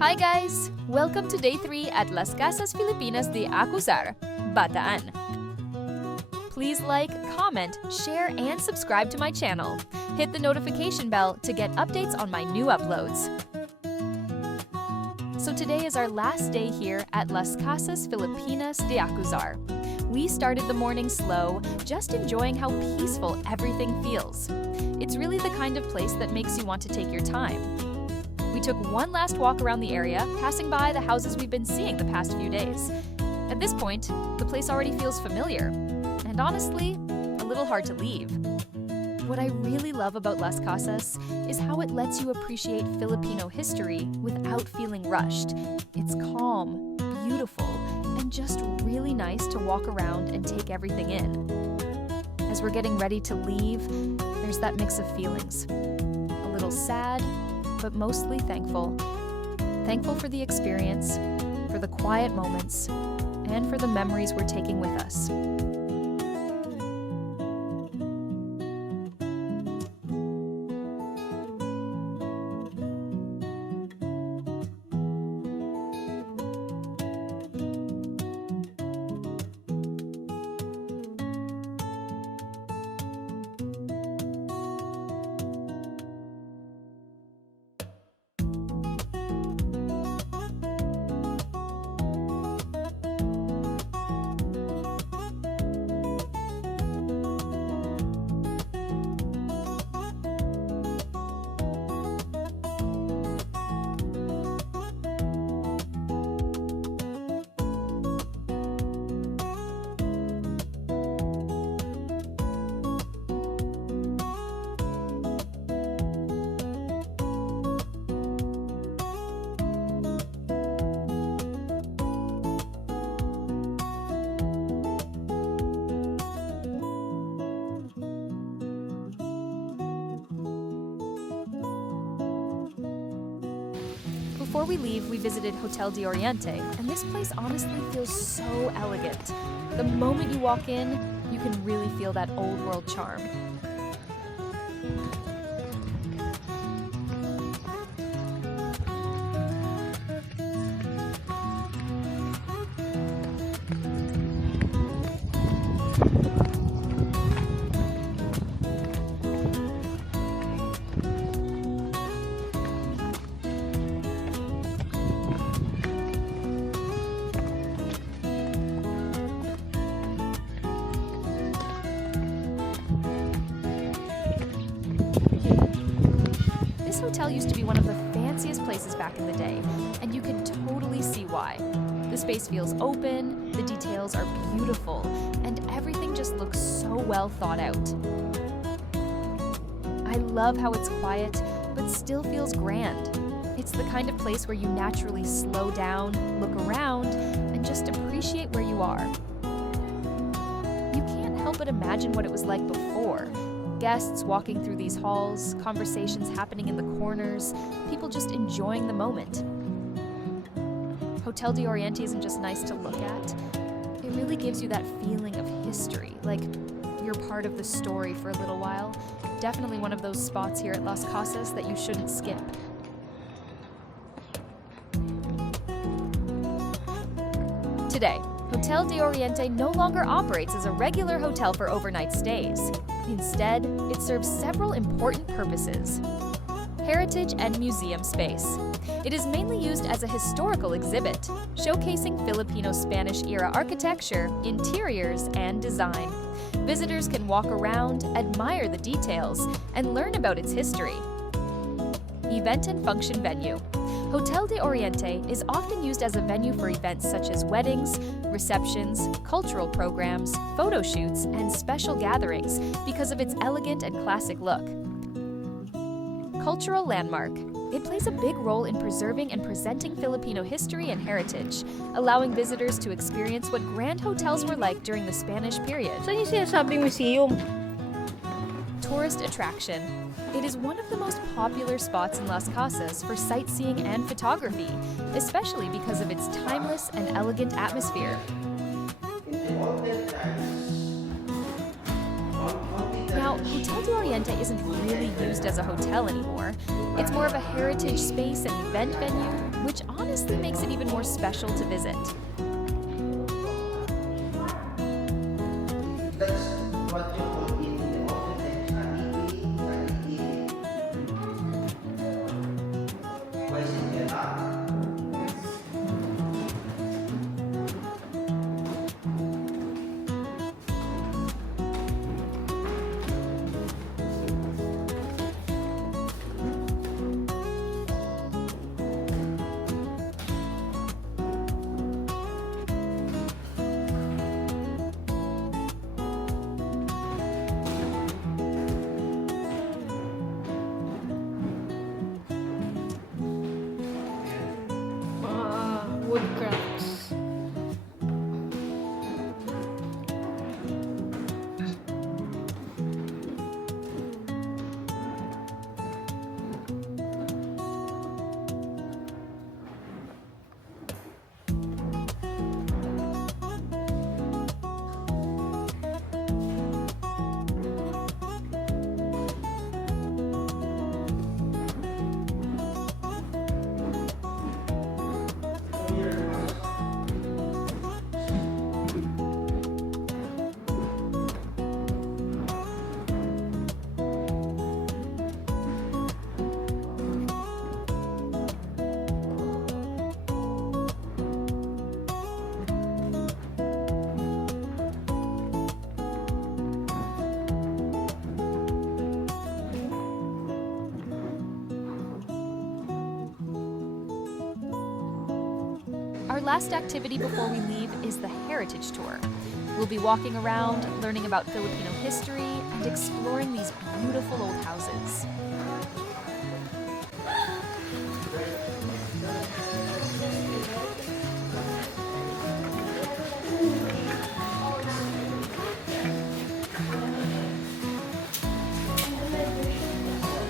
Hi guys! Welcome to day 3 at Las Casas Filipinas de Acuzar, Bataan. Please like, comment, share, and subscribe to my channel. Hit the notification bell to get updates on my new uploads. So today is our last day here at Las Casas Filipinas de Acuzar. We started the morning slow, just enjoying how peaceful everything feels. It's really the kind of place that makes you want to take your time. We took one last walk around the area, passing by the houses we've been seeing the past few days. At this point, the place already feels familiar, and honestly, a little hard to leave. What I really love about Las Casas is how it lets you appreciate Filipino history without feeling rushed. It's calm, beautiful, and just really nice to walk around and take everything in. As we're getting ready to leave, there's that mix of feelings. A little sad, but mostly thankful. Thankful for the experience, for the quiet moments, and for the memories we're taking with us. Before we leave, we visited Hotel de Oriente, and this place honestly feels so elegant. The moment you walk in, you can really feel that old world charm. This hotel used to be one of the fanciest places back in the day, and you can totally see why. The space feels open, the details are beautiful, and everything just looks so well thought out. I love how it's quiet, but still feels grand. It's the kind of place where you naturally slow down, look around, and just appreciate where you are. You can't help but imagine what it was like before. Guests walking through these halls, conversations happening in the corners, people just enjoying the moment. Hotel de Oriente isn't just nice to look at, it really gives you that feeling of history, like you're part of the story for a little while. Definitely one of those spots here at Las Casas that you shouldn't skip. Today, Hotel de Oriente no longer operates as a regular hotel for overnight stays. Instead, it serves several important purposes. Heritage and museum space. It is mainly used as a historical exhibit, showcasing Filipino Spanish-era architecture, interiors, and design. Visitors can walk around, admire the details, and learn about its history. Event and function venue. Hotel de Oriente is often used as a venue for events such as weddings, receptions, cultural programs, photo shoots, and special gatherings because of its elegant and classic look. Cultural landmark. It plays a big role in preserving and presenting Filipino history and heritage, allowing visitors to experience what grand hotels were like during the Spanish period. Saan yung sinasabing museum? Tourist attraction. It is one of the most popular spots in Las Casas for sightseeing and photography, especially because of its timeless and elegant atmosphere. Now, Hotel de Oriente isn't really used as a hotel anymore. It's more of a heritage space and event venue, which honestly makes it even more special to visit. That's what you put in the oven and why is it get hot? Woodcrafts. Our last activity before we leave is the Heritage Tour. We'll be walking around, learning about Filipino history, and exploring these beautiful old houses.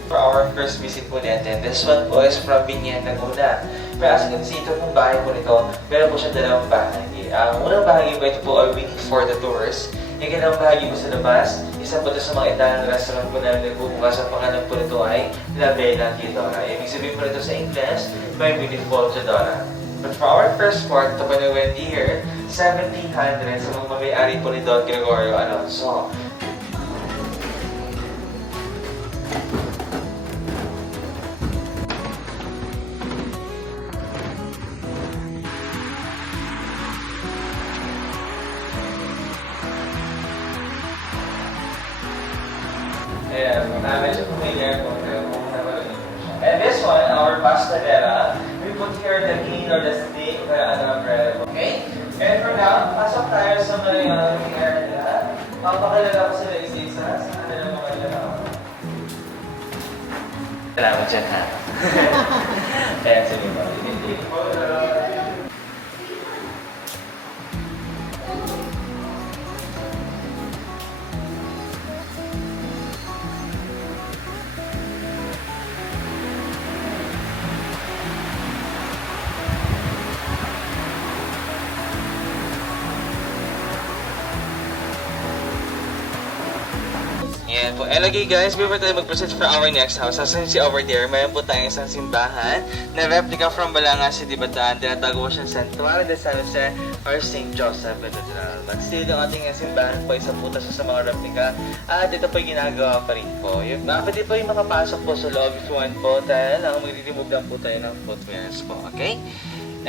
For our first visit po natin, this one po is from Binyan, Laguna. Pero as you can see, ito pong bahay po nito, meron po siyang dalawang bahagi. Ang unang bahagi po, ito po ay waiting for the tours. Yung dalawang bahagi po sa labas, isa po ito sa mga Italian restaurant po na nagbubukas. Ang pangalan po nito ay La Bella Teodora. Ibig sabihin po nito sa English, My Beautiful Teodora. But for our first part, ito po na Wendy here, 1700 sa mga may-ari po ni Don Gregorio Alonso. Medyo familiar po kung naman. And this one, our pastelera, we put here the king or the stick, the umbrella. Okay? And for now, pasok tayo sa may area nila. Papakilala ko sila isa-isa sa kanilang mga laraw. Salamat dyan ha. Ayan, sige po. Hindi po. Yan po. And okay guys, before tayo mag-proceed for our next house, as you see over there, mayroon po tayong isang simbahan na replica from Balanga City, Bataan. Tinatago po siyang Santuario de San Jose or St. Joseph Cathedral. But still, yung ating simbahan po, isa po siya sa mga replica. At ito po yung ginagawa pa rin po. Pwede po yung makapasok po sa loob if you want po. Dahil lang, mag-remove lang po tayo ng footwears po. Okay?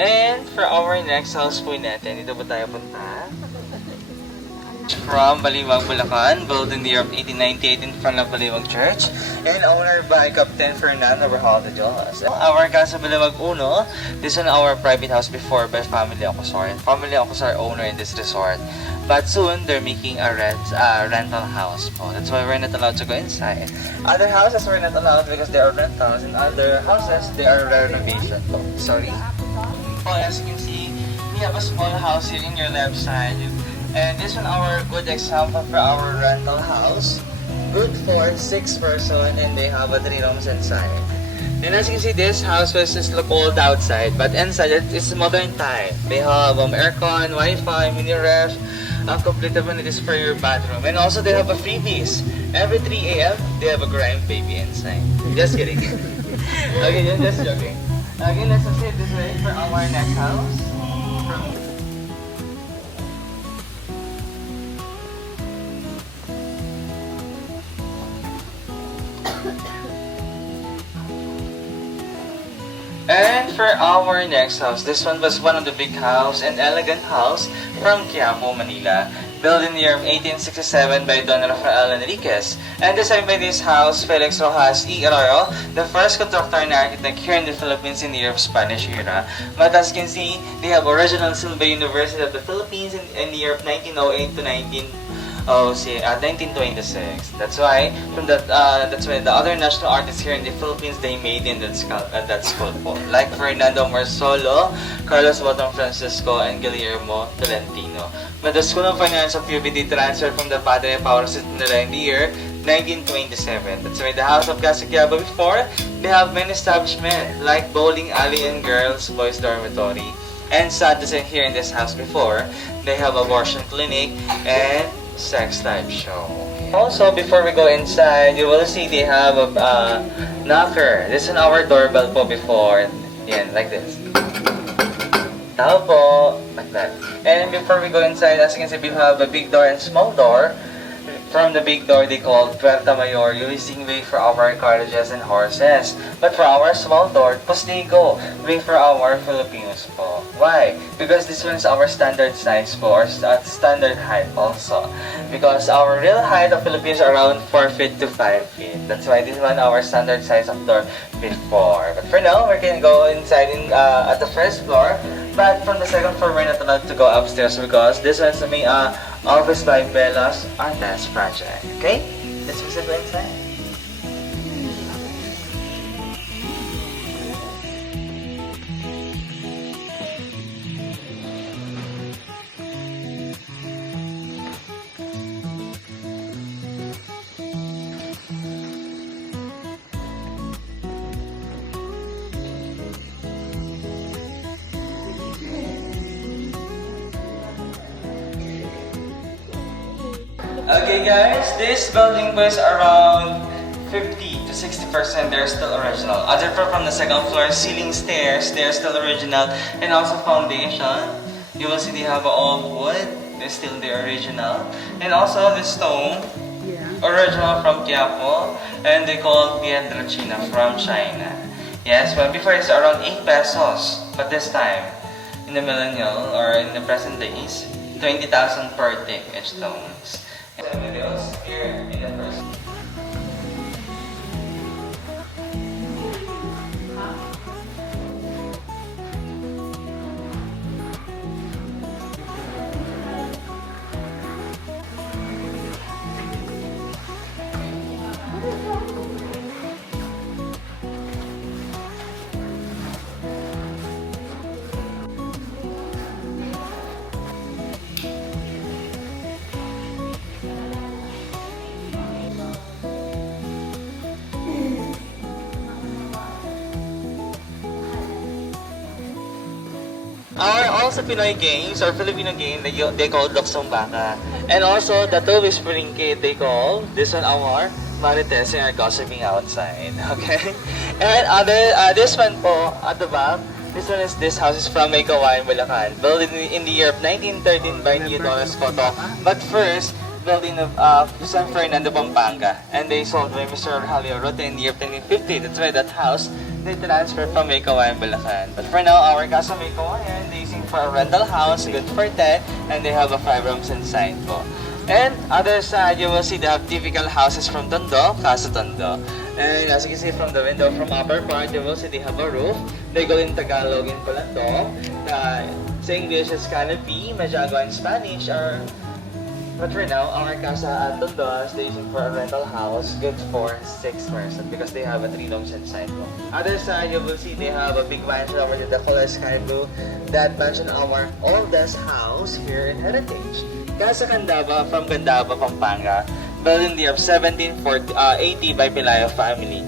And for our next house po natin, dito po tayo punta. From Baliwag, Bulacan, built in the year of 1898 in front of Baliwag Church, and owner by Captain Fernando Berhal de Dios. Our Casa Baliwag Uno, this is our private house before by Family Ocosor, and Family Ocosor owner in this resort. But soon, they're making a rental house po. That's why we're not allowed to go inside. Other houses we're not allowed because they are rentals, and other houses, they are renovation po. Sorry? Oh, as you can see, we have a small house here in your left side. And this one our good example for our rental house. Good for 6 person and they have a 3 rooms inside. And as you can see, this house was just look old outside, but inside it is modern type. They have aircon, Wi-Fi, mini ref, complete amenities for your bathroom. And also they have a freebies. Every 3 a.m. they have a grime baby inside. Just kidding. Okay, just joking. Okay, let's proceed this way for our next house. And for our next house, this one was one of the big house and elegant house from Quiapo, Manila, built in the year of 1867 by Don Rafael Enriquez, and designed by this house, Felix Rojas y Arroyo, the first constructor and architect here in the Philippines in the year of Spanish era. But as you can see, they have original Silva University of the Philippines in the year of 1908 to 1926. That's why that's why the other national artists here in the Philippines they made in that sculpture, like Fernando Marsolo, Carlos Botong Francisco, and Guillermo Tolentino. But the School of Finance of UBD transferred from the Padre Power System nila in the year 1927. That's why the House of Casa Quiapo before, they have many establishments like bowling alley and girls, boys dormitory. And sad to say here in this house before, they have abortion clinic and sex live show. Also, before we go inside, you will see they have a knocker. This is our doorbell po before. Yan, like this. Tao po, like that. And before we go inside, as you can see, we have a big door and small door. From the big door, they call Puerta Mayor, using way for our carriages and horses. But for our small door, Postigo, way for our Filipinos po. Why? Because this one is our standard size po, or standard height also. Because our real height of Filipinos are around 4 feet to 5 feet. That's why this one our standard size of door before. But for now, we can go inside at the first floor. But from the second floor, we're not allowed to go upstairs because this one's the main office by Bella's Artist Project. Okay? Let's visit go inside. Okay guys, this building was around 50 to 60% they're still original. Other from the second floor, ceiling stairs, they're still original. And also foundation, you will see they have all wood, they're still the original. And also the stone, original from Quiapo, and they call Piedra China from China. Yes, but before it's around 8 pesos, but this time, in the millennial or in the present days, 20,000 per tick each stones. Videos here in the first. Our also Pinoy games or Filipino game they call Luksong Baka. And also the two whispering kid they call this one our Marites and are gossiping outside. Okay? And this one po at the back, this house is from May Kawayan, Bulacan, built in the year of 1913 by Theodore Escoto. But first, built in San Fernando, Pampanga, and they sold by Mr. Rogelio Rote in the year of 1950. That's why that house they transferred from May Kawayan, Bulacan. But for now, our Casa May Kawayan, they using for a rental house, good for 10, and they have a 5 rooms inside po. And other side, you will see they have typical houses from Tondo, Casa Tondo. And as you can see from the window from upper part, you will see they have a roof. They go in Tagalog in Palanto. Sa English is canopy, Majago in Spanish, or but for now, our Casa at Tondo is they using for a rental house, good for 6 persons because they have a 3 rooms inside. Other side, you will see they have a big mansion over there, the color sky blue. That mansion our oldest house here in Heritage. Casa Candaba from Candaba, Pampanga, built in the year of 1780 by Pelayo family.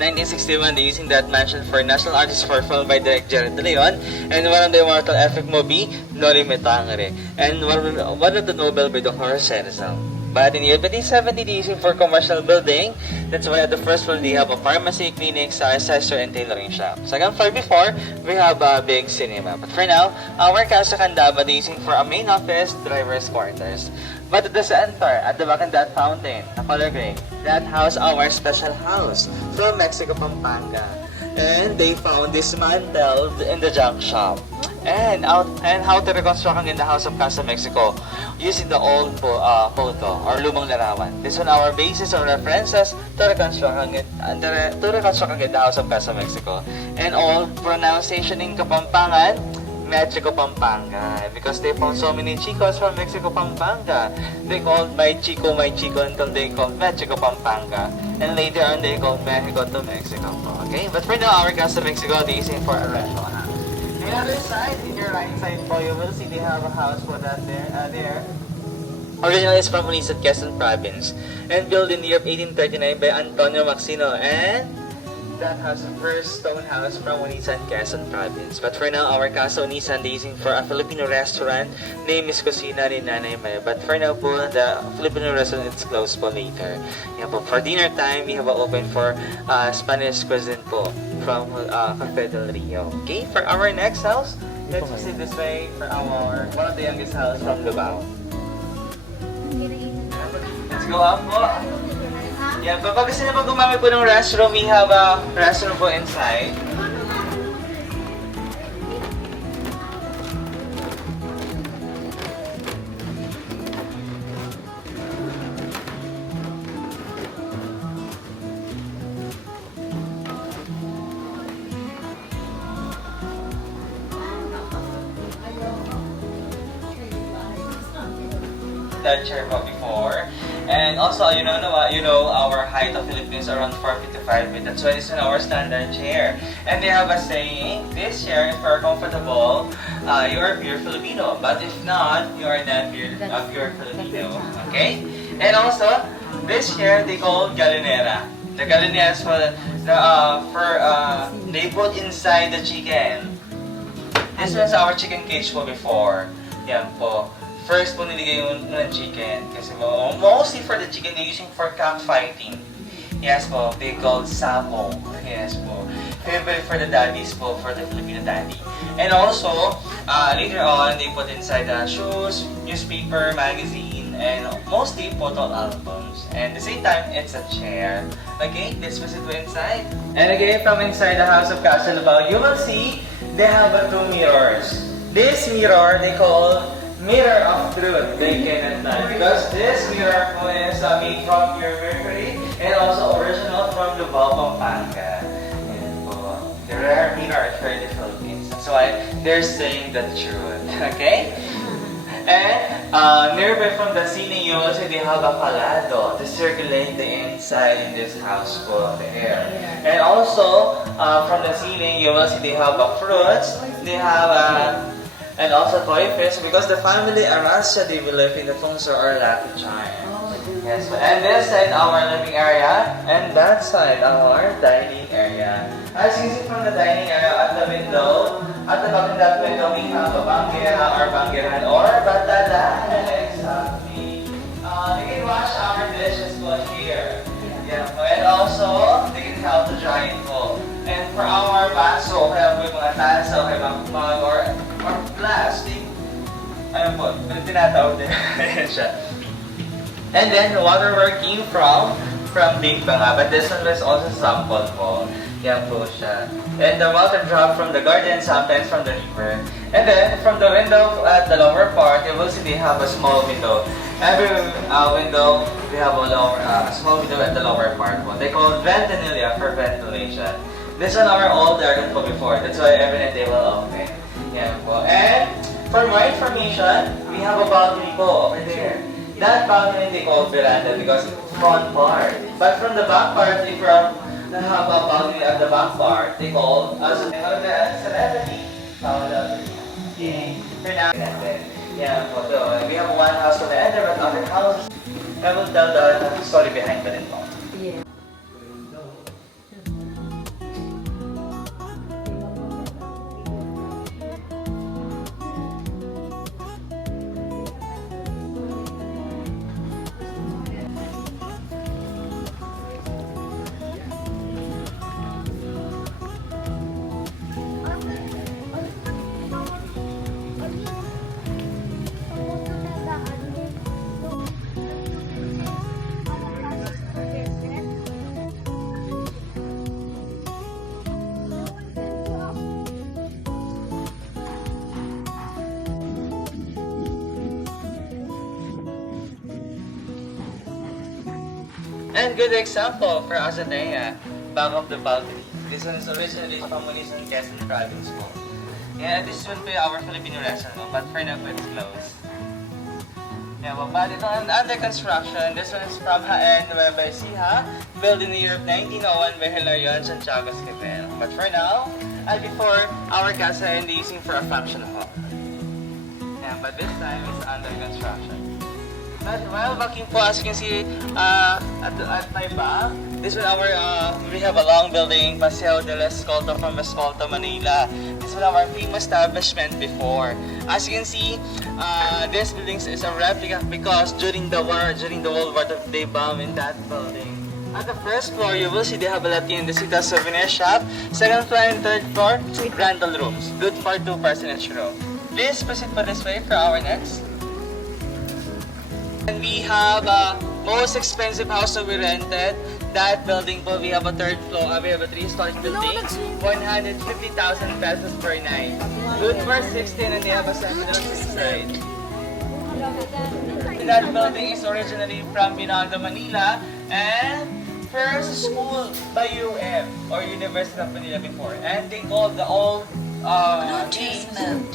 1961, they're using that mansion for national artist for film by Direct Jared De Leon, and one of the immortal epic movie, Noli Me Tangere, and one of the Nobel by Dr. Jose Rizal. But in the year 2070, they use it for commercial building. That's why at the first floor, they have a pharmacy, clinic, size store, and tailoring shop. Second floor before, we have a big cinema. But for now, our Casa Candaba, they using for a main office, driver's quarters. But at the center, at the back of that fountain, a color gray, that house our special house from Mexico, Pampanga. And they found dismantled in the junk shop. And how to reconstruct again the House of Casa Mexico using the old photo or lumang larawan. This one our basis or references to reconstruct again the House of Casa Mexico. And old pronunciation in Kapampangan, Mexico Pampanga, because they found so many chicos from Mexico Pampanga. They called my chico until they called Mexico Pampanga. And later on they called Mexico to Mexico. Okay, but for now our Casa Mexico, they using for a rental house. On the other side, in your right side po, you will see they have a house for that there. Originally is from Unisan, Quezon Province, and built in the year of 1839 by Antonio Maxino, and that house the first stone house from Unisan, Quezon Province. But for now, our Casa Unisan, they using for a Filipino restaurant, name is Kusina ni Nanay May. But for now po, the Filipino restaurant is closed po later. Yeah, po, for dinner time, we have open for Spanish cuisine po from Cafe del Rio. Okay, for our next house, let's proceed this way for our one of the youngest house from Lubao. Let's go up po. Yeah, kapag gusto niyo po gumamit po ng restroom, we have a restroom po inside. That chair po before. And also, you know our height of Philippines around 4 feet to 5 feet. That's why this is our standard chair. And they have a saying, this chair is for comfortable, you're pure Filipino. But if not, you are not pure Filipino. Okay? And also, this chair they call galinera. The galinera is they put inside the chicken. This was our chicken cage po before. Yan po. First po niligay yung chicken. Kasi po, mostly for the chicken, they're using for cockfighting. Yes po, they called sapo. Yes po. Favorite for the daddies po, for the Filipino daddy. And also, later on, they put inside shoes, newspaper, magazine, and mostly photo albums. And at the same time, it's a chair. Okay, let's visit inside. And again, from inside the House of Casa Lubao, you will see they have two mirrors. This mirror, they call mirror of truth, they cannot lie. Because this mirror po is made from pure mercury and also original from Lubao, Pampanga. And po, the rare mirror for the Philippines. That's why they're saying the truth. Okay? And nearby from the ceiling, you also they have a palado to circulate the inside in this house for the air. And also, from the ceiling, you will see they have fruits. They have and also toy fish because the family Arasha, they believe in the feng shui or lucky charm. Yes, and this side our living area, and that side our dining area. As you see from the dining area at the window, at the back of that window we have a banggera or banggeran or batala. Exactly. They can wash our dishes po here. Yeah, and also they can help to dry it po. And for our baso, kaya po yung mga tasa, kaya mga mug or plastic, ano po, tinatawag din siya. And then, the water working from Big Banga, but this one was also sample po. Yan po siya. And the water drop from the garden, sometimes from the river. And then, from the window at the lower part, you will see they have a small window. Every window, we have a small window at the lower part po. They call ventanilla for ventilation. This one our old aircon po before. That's why every night they will open. Yan po. And for more information, we have a balcony po over there. That balcony they call veranda because it's front part. But from the back part, if you have a balcony at the back part, they call as a celebrity. Yeah, po. We have one house for the ender, but other house, I will tell the story behind it po. Yeah. And good example for Azatea, back of the balcony. This one is originally from Munisan, Quezon Province po. Yeah, this one po yung our Filipino restaurant, but for now it's closed. Yeah, but ito under construction. This one is from Haen, Nueva Ecija, built in the year of 1901 by Hilarion Santiago Esquivel. But for now, and before, our casa and using for a function hall. Yeah, but this time it's under construction. But while walking po, as you can see at my back, this one we have a long building, Paseo de las Escolta from Escolta, Manila. This one our famous establishment before. As you can see, this building is a replica because during the World War II, they bombed in that building. At the first floor, you will see they have a La Tiendecita souvenir shop. Second floor and third floor, rental rooms. Good for 2 person each room. Please proceed for this way for our next. And we have most expensive house that we rented. That building po, we have a third floor, we have a 3-story building, 150,000 pesos per night. Good for 16 and they have a 7-room inside. That building is originally from Binaldo, Manila, and first school by UM or University of Manila before. And they called the old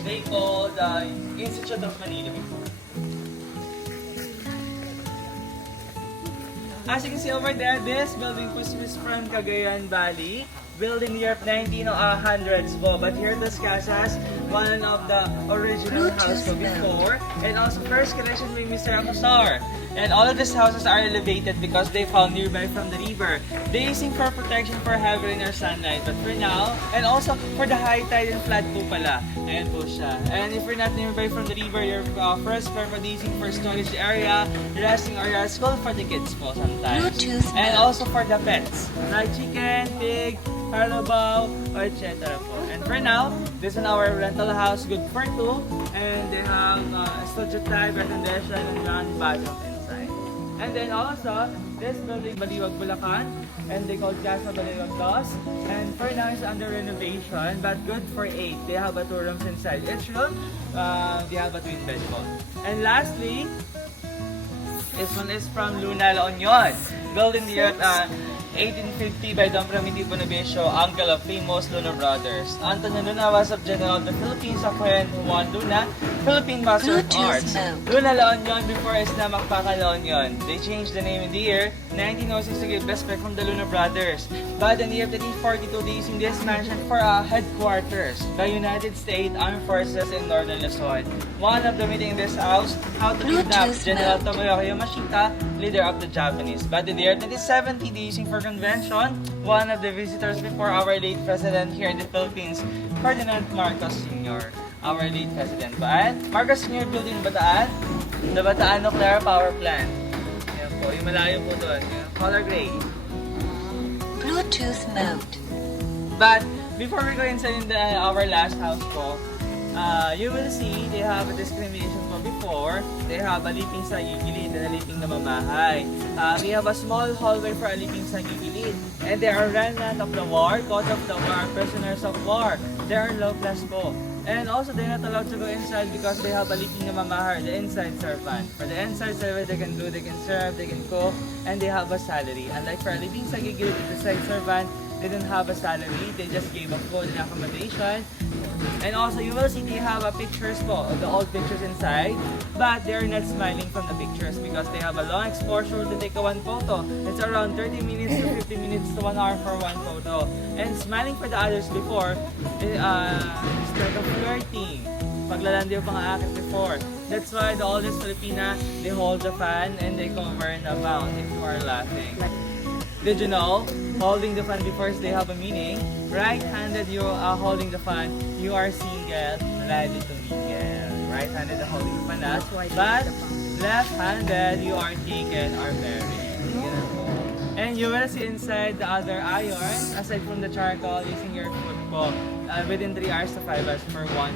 they called Institute of Manila before. As you can see over there, this building was from Cagayan Valley, built in the year of 1900s po. But here Las Casas, one of the original houses before, and also first collection with Mr. Acosar. And all of these houses are elevated because they found nearby from the river. They using for protection for heavy rain or sunlight. But for now, and also for the high tide and flood po pala. Ayan po siya. And if you're not nearby from the river, your first floor for using for storage area, resting area, school for the kids po sometimes. And also for the pets, like chicken, pig, carabao, or etc. po. And for now, this is our rental house, good for 2. And they have studio type, air condition, and ground bathroom inside. And then also, this building, Baliwag, Bulacan, and they call Casa Baliwag Dos. And for now, it's under renovation, but good for 8. They have 2 rooms inside. Each room, they have a twin bed po. And lastly, this one is from Luna, La Union, built in the year 1850 by Don Primitivo Novicio, uncle of famous Luna brothers. Antonio Luna was of General of the Philippines, Juan Luna, Philippine Master of Arts. Luna La Union before is na Macpaca La Union. They changed the name in the year 1906 to give respect from the Luna brothers. But in the year 1842, they using this mansion for headquarters, the United States Armed Forces in Northern Luzon. One of the meeting in this house, how to kidnap General Tomoyoki Yamashita, leader of the Japanese. But in the year 1970, they using for convention, one of the visitors before our late president here in the Philippines, Ferdinand Marcos Sr., our late president. But Marcos Sr. building Bataan, the Bataan Nuclear Power Plant. Yan po, yung malayo po doon, color gray. Bluetooth mode. But before we go inside our last house po, you will see they have a discrimination po before. They have a liping sa gigilid and a liping na mamahay. We have a small hallway for a liping sa gigilid. And they are remnant of the war, caught of the war, prisoners of war. They are low class po. And also they're not allowed to go inside because they have a liping na mamahay, the inside servant. For the inside servant, they can serve, they can cook, and they have a salary. Unlike for a liping sa gigilid, the side servant, they didn't have a salary, they just gave up food and accommodation. And also, you will see they have pictures po, the old pictures inside, but they're not smiling from the pictures because they have a long exposure to take one photo. It's around 30 minutes to 50 minutes to 1 hour for one photo. And smiling for the others before, it's like a flirting. Paglalandi yung pang-aakit before. That's why the oldest Filipina, they hold the fan and they cover the mouth if you are laughing. Did you know, holding the fan before they have a meaning? Right-handed, you are holding the fan, you are single, ready to mingle. Right-handed, holding the fan, but left-handed, you are taken or married. And you will see inside the other iron, aside from the charcoal, using your foot po, within 3 hours to 5 hours for one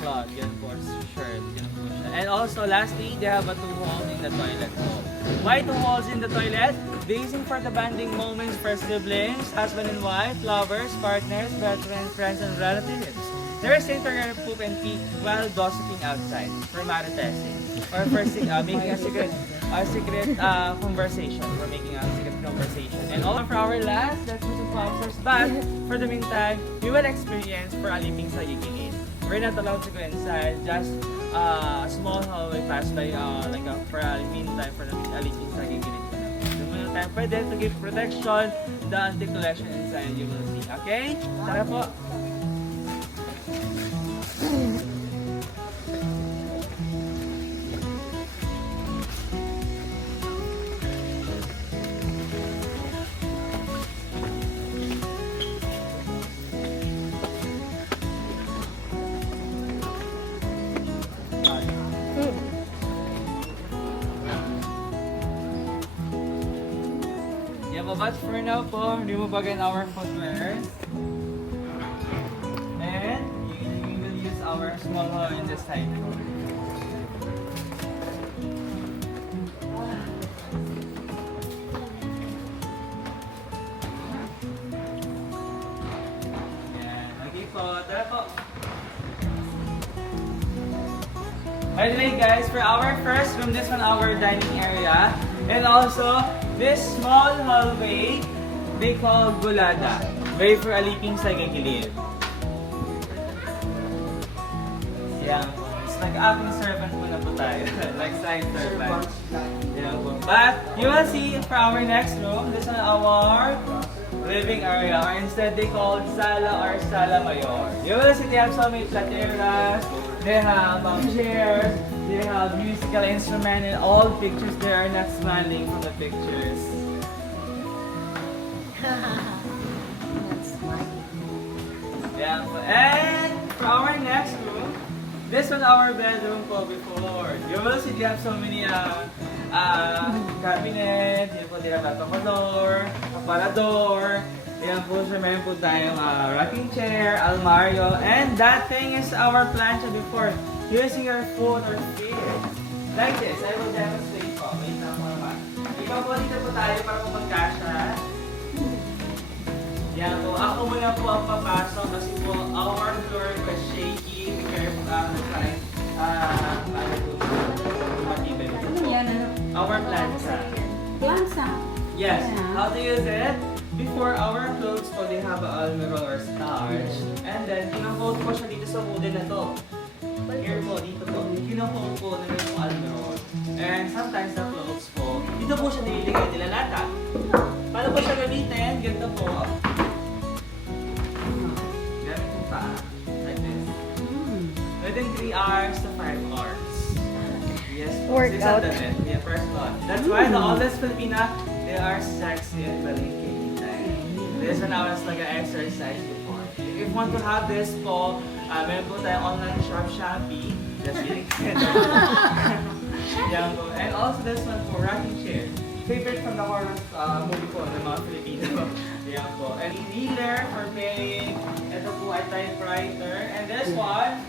cloth, yan po, shirt, yan po siya. And also, lastly, they have 2 holes in the toilet po. Why 2 holes in the toilet? Basing for the bonding moments for siblings, husband and wife, lovers, partners, best friends, and relatives. There is safe to poop and pee while gossiping outside for matter testing or for making a secret our secret conversation. We're making a secret conversation. And all for our last, let's go to flowers. But for the meantime, we will experience for aliping sa gigilid. We're not allowed to go inside, just a small hallway passed by for a meantime for the aliping sa gigilid. The meantime for them to give protection, the anti-collection inside you will see. Okay? Tara po! Yeah, but for now po, remove again our footwear. And we will use our small hole in the side. Yeah, okay po, tara po. By the way guys, for our first room, this one our dining area. And also, this small hallway, they call Gulada. Very for aliping sa gigilid. Yeah, it's like acting servant po na po tayo. Like side servant. Yeah, po. But, you will see for our next room, this is our living area. Or instead, they call Sala or Sala Mayor. You will see they have so many plateras, they have chairs, they have musical instrument, and all pictures there are not smiling from the pictures. Yeah, and for our next room, this was our bedroom po before. You will see they have so many cabinet, yun po they have tocador, aparador, yan po siya, meron po tayong rocking chair, almario, and that thing is our plancha before. Using your foot or feet. Like this, I will demonstrate po. Wait lang po naman. Ikaw po dito po tayo para po magkasya. Yan po, ako muna po ang papasok kasi po our floor was shaky. Be careful outside. Matibay po po. Our plancha. Plancha. Yes, Yeah. how to use it? Before our clothes po, they have a almirol or starch. And then, kinahold po siya dito sa wooden na to. Here po, dito po. Kinahold po nila yung almirol. And sometimes the clothes po, dito po siya nililagay nila lata. Paano po siya gamitin? Ganito po. Gamit po pa. Like this. Within 3 hours to 5 hours. Yes po. Workout. Yeah, first one. That's why the oldest Filipina, they are sexy and balingking. This one I was like an exercise before. If you want to have this po, meron po tayong online shop, Shopee. Just kidding. Yan po. And also this one po, rocking chair. Favorite from the horror movie po ng mga Filipino. Yan po. And kneeler for playing. Ito po ay typewriter. And this one,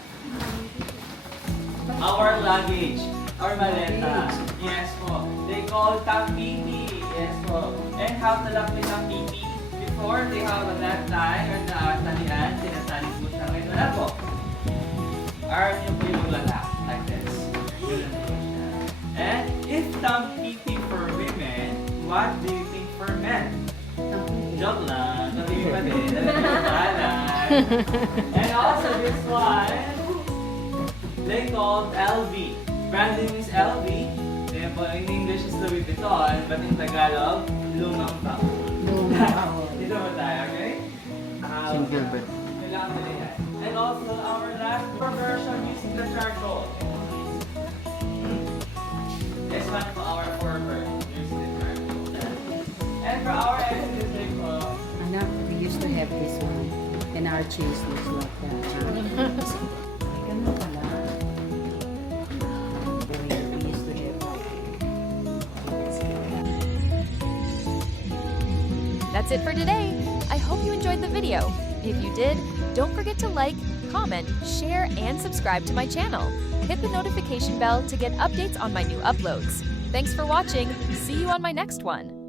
our luggage. Our maleta. Yes po. They call tampiti. Yes po. And how to lock with tampiti. Before, they have a black tie or the talian. Tinatali po siya. Ngayon wala po. Arm niyo po yung lala. Like this. Yun po siya. And if tampiti for women, what do you think for men? Joke lang. Tampiti pa din. And also this one, they called LV. Brand name is LV. Then po, in English is Louis Vuitton, but in Tagalog, Lumang Bao. Dito mo tayo, okay? Single bed. Kailangan nila yan. And also, our last version using the charcoal. This one for our forward using the charcoal. And for our end, this is for... Anak, we used to have this one. And our cheese looks like that. Ganun pala. We used to have That's it for today. I hope you enjoyed the video. If you did, don't forget to like, comment, share, and subscribe to my channel. Hit the notification bell to get updates on my new uploads. Thanks for watching. See you on my next one.